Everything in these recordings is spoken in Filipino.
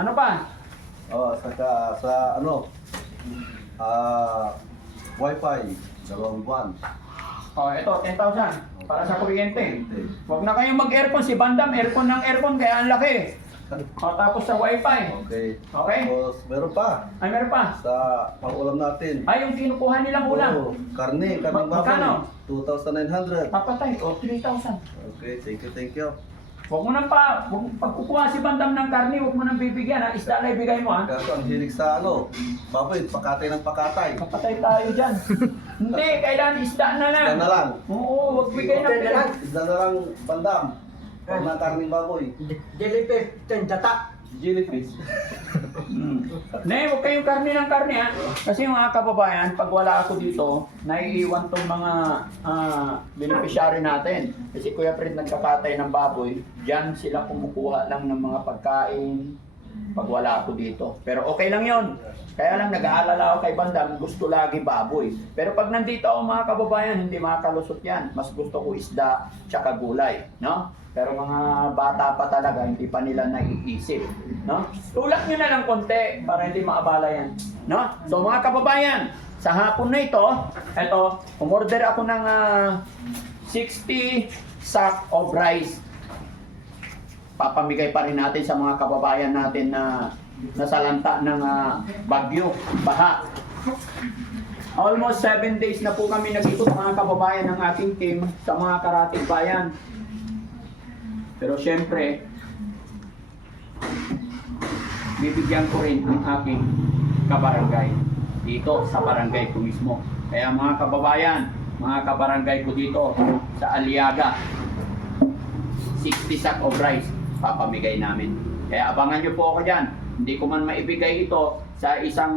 Ano pa? Oh, saka sa ano, Wi-Fi, 2 buwan. Oh, ito, 10,000 para sa kuryente. Huwag na kayong mag-aircon. Si Bandam, aircon ng aircon, kaya ang laki. O, tapos sa wifi. Okay. Okay? Tapos meron pa Ay, meron pa. sa pang-ulam natin. Ay, yung kinukuha nilang ulam. Oh, karne Magkano? baboy. 2,900. Papatay, o, 3,000. Okay, thank you. Huwag mo nang pag kukuha si Bandam ng karne, huwag mo nang bibigyan, ha? Isda na ibigay mo, ha? Kaso ang hilig sa ano, baboy, pakatay ng pakatay. Papatay tayo dyan. Hindi, kailangan isda na lang. Isda na lang. Oo, huwag bigay ng pera. Isda na lang, Bandam. Huwag na karning baboy. Jellyfish, data. Jellyfish. Ne, huwag kayong karne ng karne, ha? Kasi mga kababayan, pag wala ako dito, naiiwan tong mga beneficiary natin. Kasi Kuya Fred nagkakatay ng baboy, diyan sila kumukuha lang ng mga pagkain pag wala ako dito. Pero okay lang yon. Kaya lang nag-aalala ako kay Bandam, gusto lagi baboy. Pero pag nandito ako mga kababayan, hindi makakalusot yan. Mas gusto ko isda, tsaka gulay, no? Pero mga bata pa talaga, hindi pa nila naiisip, no? Tulak nyo na lang konti para hindi maabala yan, no? So mga kababayan, sa hapon na ito, umorder ako ng 60 sack of rice. Papamigay pa rin natin sa mga kababayan natin na nasalanta ng bagyo, baha. Almost 7 days na po kami nag-ikot mga kababayan ng aking team sa mga karatig bayan. Pero syempre, bibigyan ko rin ang aking kabarangay dito sa barangay ko mismo. Kaya mga kababayan, mga kabarangay ko dito sa Aliaga, 60 sack of rice papamigay namin. Kaya abangan nyo po ako dyan. Hindi ko man maibigay ito sa isang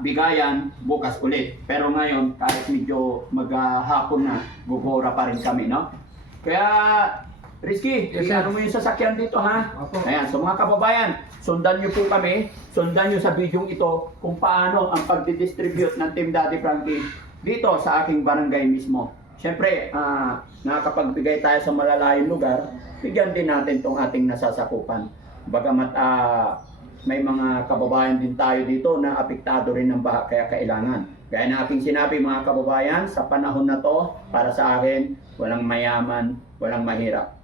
bigayan bukas ulit. Pero ngayon, kahit medyo maghapon na, gugora pa rin kami, no? Kaya, Rizky, ano mo yung sasakyan dito, ha? Ayan, so mga kababayan, sundan nyo po kami, sundan nyo sa video ito kung paano ang pagdidistribute ng Team Daddy Frankie dito sa aking barangay mismo. Siyempre, nakakapagbigay tayo sa malalayong lugar, bigyan din natin itong ating nasasakupan. Bagamat may mga kababayan din tayo dito na apektado rin ng baha, kaya kailangan. Gaya na aking sinabi mga kababayan, sa panahon na to, para sa akin, walang mayaman, walang mahirap.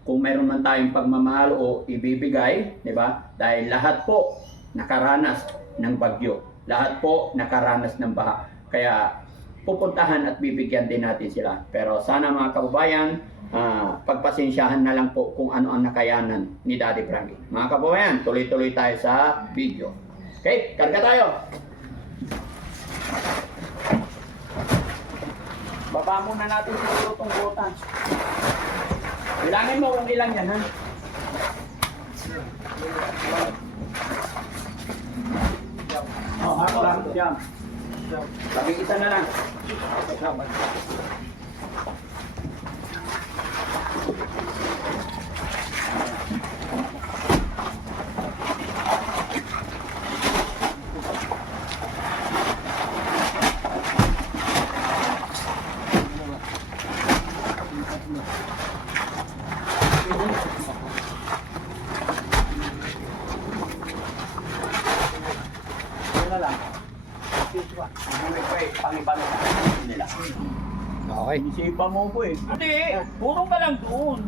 Kung mayroon man tayong pagmamahal o ibibigay, di ba? Dahil lahat po nakaranas ng bagyo. Lahat po nakaranas ng baha. Kaya pupuntahan at bibigyan din natin sila. Pero sana mga kababayan, pagpasensyahan na lang po kung ano ang nakayanan ni Daddy Frankie. Mga kababayan, tuloy-tuloy tayo sa video. Okay, karga tayo. Baba muna natin siguro itong butas. Bilangin mo kung ilan yan, ha? Ako lang. Diyan. Sabi kita na lang. Okay. Isipan mo po eh. Hindi, puro ka lang doon.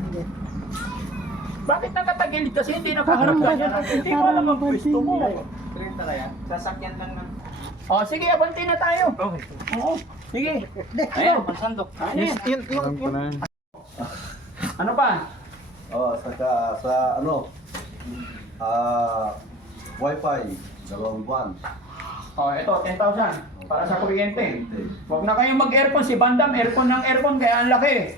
Bakit nakatagilid kasi hindi nakaharap ka dyan? Hindi mo alam ang pwesto mo. Train talaga. Sasakyan lang ng... O sige, abanti na tayo. Okay. Oo, sige. Ayun, Mansandok. Yun. Ano pa? Oh, saka sa ano, Wi-Fi, 2 buwan. O, ito, 10,000 para sa kuryente. Huwag na kayong mag-aircon. Si Bandam, aircon ng aircon, kaya ang laki.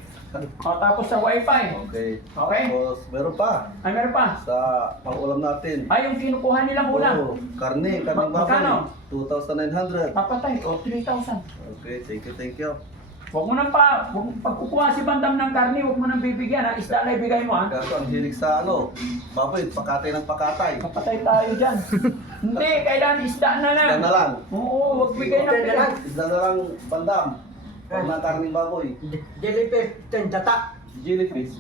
O, tapos sa wifi. Okay. Okay? Tapos meron pa Ay, meron pa. sa pang-ulam natin. Ay, yung kinukuha nilang ulam. Oh, karne Magkano? baboy. 2,900. Papatay, o, 3,000. Okay, thank you. Huwag mo nang pag kukuha si Bandam ng karne, huwag mo nang bibigyan, ha? Isda na ibigay mo, ha? Kaso ang hilig sa ano, baboy, pakatay ng pakatay. Kapatay tayo dyan. Hindi, kailangan isda na lang. Isda na lang. Oo, huwag bigay ng pera. Isda na lang, Bandam. Huwag na karning baboy. Jellyfish, data. Jellyfish.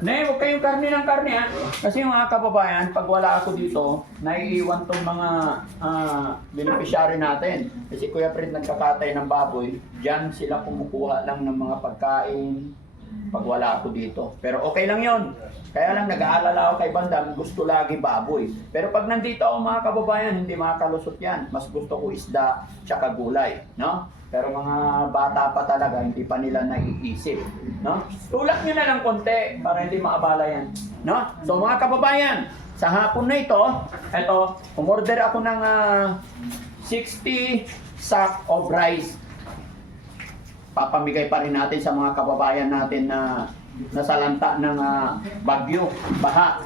Ne, huwag kayong karne ng karne ha. Kasi mga kababayan, pag wala ako dito, naiiwan tong mga beneficiary natin. Kasi Kuya Fred nagkakatay ng baboy, diyan sila kumukuha lang ng mga pagkain pag wala ako dito. Pero okay lang yon. Kaya lang nag-aalala ako kay Bandam, gusto lagi baboy. Pero pag nandito ako mga kababayan, hindi makakalusot yan. Mas gusto ko isda, tsaka gulay. No? Pero mga bata pa talaga, hindi pa nila naiisip. No? Tulak nyo na lang konti para hindi maabala yan. No? So mga kababayan, sa hapon na ito, umorder ako ng 60 sack of rice. Papamigay pa rin natin sa mga kababayan natin na nasalanta ng bagyo, baha.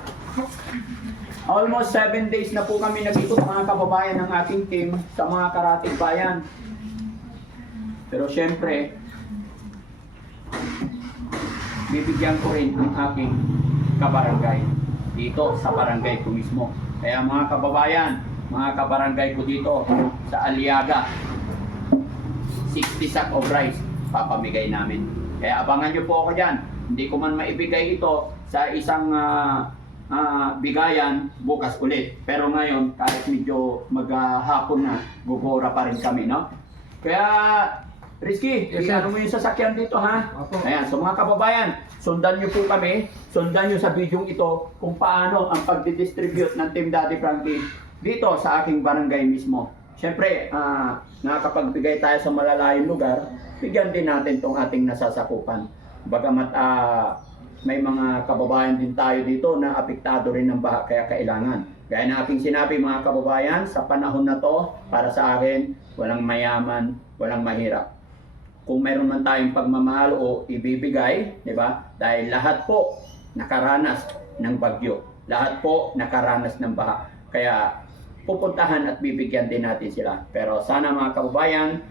Almost 7 days na po kami nag-ikot mga kababayan ng aking team sa mga karating bayan. Pero syempre, bibigyan ko rin ang aking kabarangay dito sa barangay ko mismo. Kaya mga kababayan, mga kabarangay ko dito sa Aliaga, 60 sack of rice papamigay namin. Kaya abangan nyo po ako dyan. Hindi ko man maibigay ito sa isang bigayan bukas ulit. Pero ngayon, kahit medyo maghapon na, gugora pa rin kami, no? Kaya, Rizky, ano mo yung sasakyan dito, ha? Ayan, so mga kababayan, sundan nyo po kami, sundan nyo sa video ito kung paano ang pagdidistribute ng Team Daddy Frankie dito sa aking barangay mismo. Siyempre, nakakapagbigay tayo sa malalayong lugar, bigyan din natin itong ating nasasakupan. Bagamat may mga kababayan din tayo dito na apektado rin ng baha, kaya kailangan. Gaya na aking sinabi mga kababayan, sa panahon na to, para sa akin, walang mayaman, walang mahirap. Kung meron man tayong pagmamahal o ibibigay, di ba? Dahil lahat po nakaranas ng bagyo. Lahat po nakaranas ng baha. Kaya pupuntahan at bibigyan din natin sila. Pero sana mga kababayan,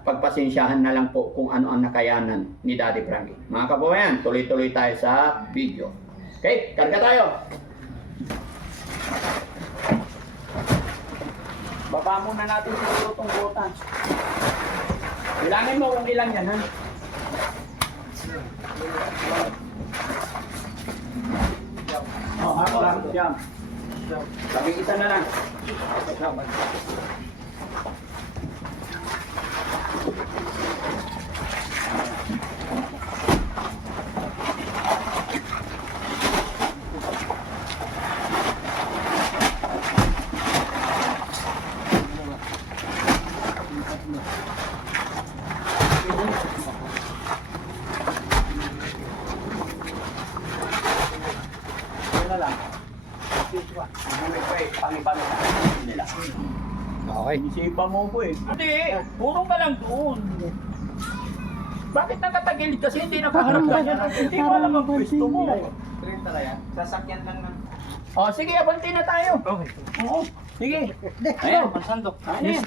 pagpasensyahan na lang po kung ano ang nakayanan ni Daddy Frankie. Mga kababayan, tuloy-tuloy tayo sa video. Okay, karga tayo. Baba muna natin siguro itong butas. Bilangin mo kung ilan yan, ha? Haro lang. Jam. Lagi isa na lang. Okay. Isipan mo po eh. Hindi, puro ka lang doon. Bakit nakatagilid kasi hindi nakaharap ka niya? Hindi mo alam ang pwesto mo. Train talaga. Sasakyan lang ng... O sige, abanti na tayo. Okay. Oo, sige. Ayun, Masandok. ano yan?